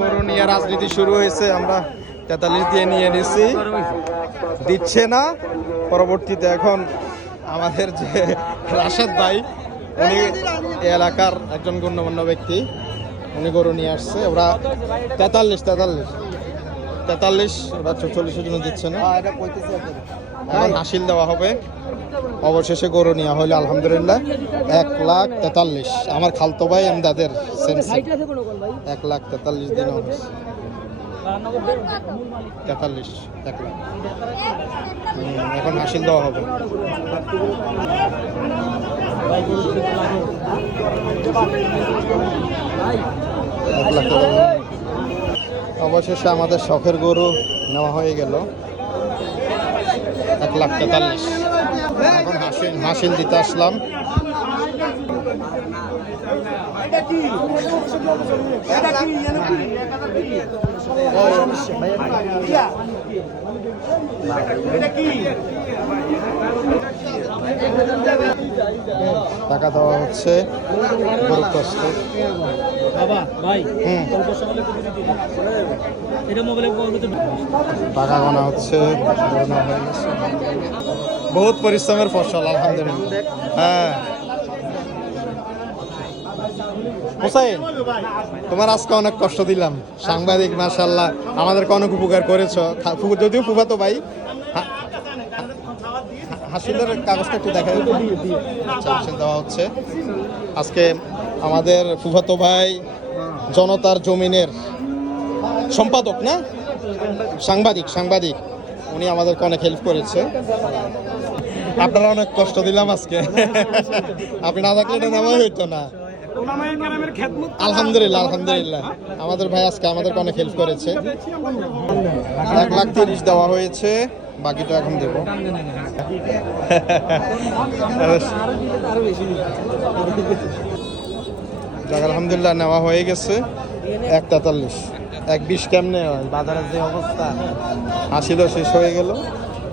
গরু নিয়ে রাজনীতি শুরু হয়েছে, আমরা 43 দিয়ে নিয়ে নিছি, দিচ্ছে না। পরবর্তীতে এখন আমাদের যে রাশেদ ভাই, উনি এলাকার একজন গণ্যমান্য ব্যক্তি, উনি গরু নিয়ে আসছে। ওরা 43 ওরা 44-এর জন্য দিচ্ছে না, এখন হাসিল দেওয়া হবে। অবশেষে গরু নেওয়া হইলো আলহামদুলিল্লাহ 1,43,000। আমার খালতো ভাই এমদাদের 1,43,000 দিন 43 1 লাখ। এখন হাসিল দেওয়া হবে। অবশেষে আমাদের শখের গরু নেওয়া হয়ে গেল 1,43,000। এখন হাসিল দিতে আসলাম। টাকা দেওয়া হচ্ছে গরু কষ্ট। টাকা গোনা হচ্ছে, বহুত পরিশ্রমের ফসল আলহামদুলিল্লাহ। হ্যাঁ হোসাইন, তোমার আজকে অনেক কষ্ট দিলাম, সাংবাদিক মাশাআল্লাহ আমাদেরকে অনেক উপকার করেছ, যদিও ফুফাতো ভাই। হাসিলের কাগজটা একটু দেখা হাসিল দেওয়া হচ্ছে আজকে। আমাদের ফুফাতো ভাই জনতার জমিনের সম্পাদক না সাংবাদিক, উনি আমাদেরকে অনেক হেল্প করেছে। আপনারা অনেক কষ্ট দিলাম আজকে, আপনি না থাকলে এটা নেওয়া হইতো না। আলহামদুলিল্লাহ আমাদের ভাই আজকে আমাদেরকে অনেক হেল্প করেছে। 1,30,000 দেওয়া হয়েছে, বাকিটা এখন দেবো। আলহামদুলিল্লাহ নেওয়া হয়ে গেছে 1,43,000। 1,20 কেমনে হয়, বাজারের যে অবস্থা। হাসিলও শেষ হয়ে গেল,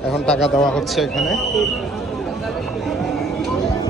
এখন টাকা দেওয়া হচ্ছে এখানে।